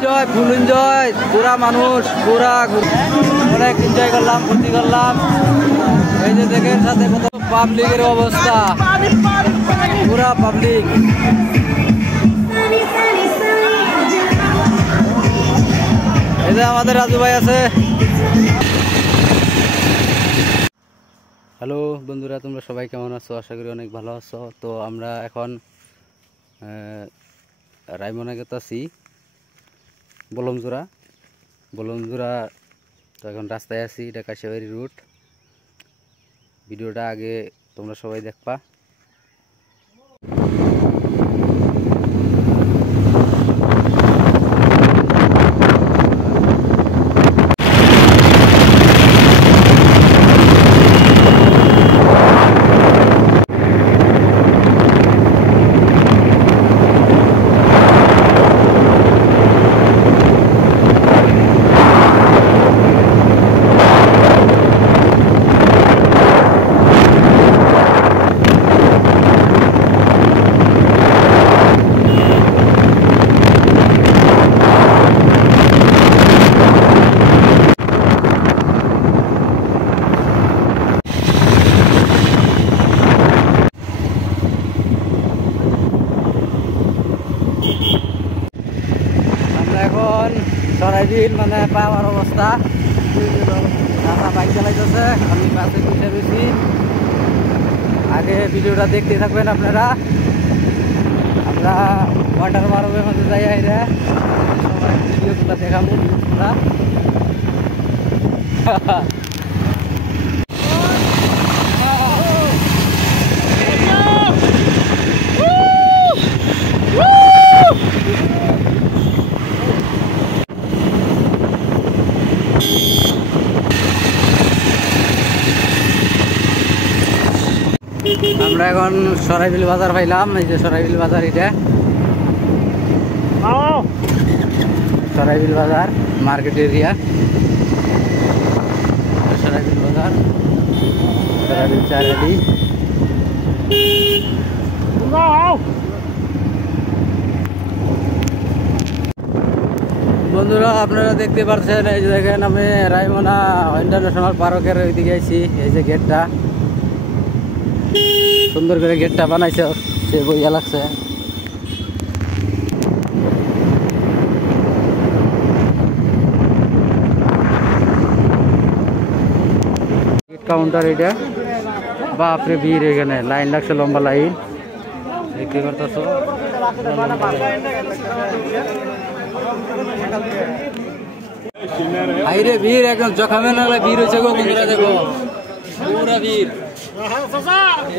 Enjoy full enjoy পুরা মানুষ পুরা অনেক এনজয় করলাম ফুর্তি করলাম। এই যে দেখেন সাথে কত পাবলিকের অবস্থা, পুরা পাবলিক। এই যে আমাদের রাজু ভাই আছে। হ্যালো বন্ধুরা, তোমরা সবাই কেমন আছো? আশা করি অনেক ভালো আছো। তো আমরা এখন রায়মনাগেতে আছি, বলমজোড়া তো এখন রাস্তায় আছি। এটা কাশিয়াবাড়ি রুট। ভিডিওটা আগে তোমরা সবাই দেখবা। এখন সরাইবিল মানে পাওয়ার অবস্থা, বাইক চালাইতেছে, আমি বাসে বসে রয়েছি। আগে ভিডিওটা দেখতে থাকবেন আপনারা। আমরা ওয়াটার পার্কের মধ্যে যাই আইরা সবাই ভিডিওগুলো দেখাবো আমরা। আমরা এখন সরাইবিল বাজার পাইলাম। এই যে সরাইবিল বাজার, এটা সরাইবিল বাজার মার্কেট এরিয়া। সরাইবিল বাজার, সরাইবিল চারালি। বন্ধুরা আপনারা দেখতে পাচ্ছেন, এই যে দেখেন আমি রায়মনা ইন্টারন্যাশনাল পার্কের ওইদিকে আইছি। এই যে গেটটা সুন্দর করে গেটটা বানাইছে, সে বইয়া লাগছে। গেট কাউন্টার এটা। বাপরে ভিড়, এখানে লাইন লাগছে, লম্বা লাইন দেখতে পারতেছো। হাইরে ভিড়, একদম জখামে নালা ভিড় হয়েছে গো বন্ধুরা, দেখো পুরা ভিড়।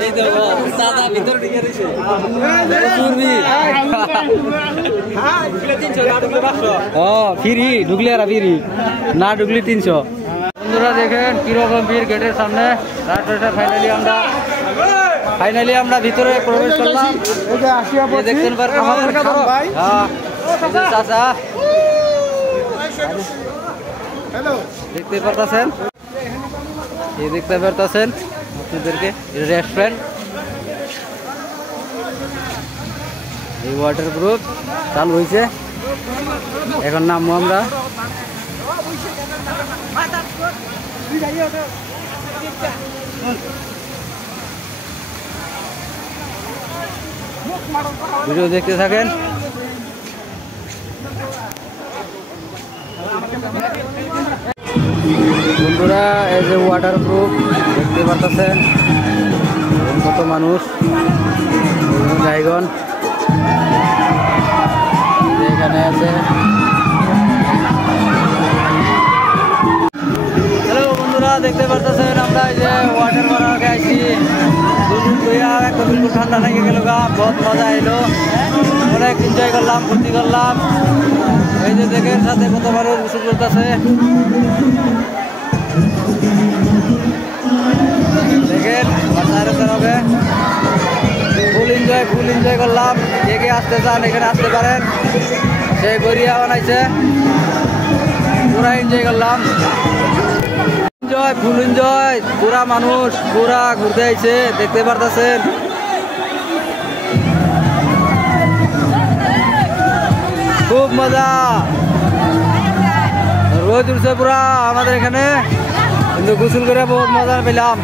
এই দেখো সাদা ভিতরে ঢুকে রয়েছে, ফ্রি ঢুকলে আর ফ্রি না ঢুকলে 300। বন্ধুরা দেখেন কিরকম ভিড় গেটের সামনে। ফাইনালি আমরা ভিতরে প্রবেশ করলাম। দেখতেন চাচা, দেখতে পারতেছেন, এই দেখতে পারতেছেন আপনাদেরকে রেস্টুরেন্ট। এই ওয়াটার প্রুফ চালু হয়েছে, এখন নামবো আমরা। ভিডিও দেখতে থাকেন। বন্ধুরা এই যে ওয়াটার প্রুফ দেখতে পারতেছেন, কত মানুষ জায়গন এখানে আছে। হ্যালো বন্ধুরা, দেখতে পারতেছেন আমরা এই যে ওয়াটার পার্কে আইছি। বিলকুল ঠান্ডা লেগে গেল গা, বহুত মজা এলো, অনেক এনজয় করলাম ফুর্তি করলাম। এই যে দেখেন সাথে কত মানুষ গোসল করতেছে, দেখেন হবে। ফুল এনজয় করলাম। কে আসতে চান এখানে আসতে পারেন। সেই গড়িয়া বানাইছে, পুরা এনজয় করলাম। ফুল এনজয় পুরা মানুষ পুরা ঘুরতে আইছে, দেখতে পারতেছেন। খুব মজা। রোদ উঠছে পুরা আমাদের এখানে, কিন্তু গোসল করে বহুত মজা পেলাম।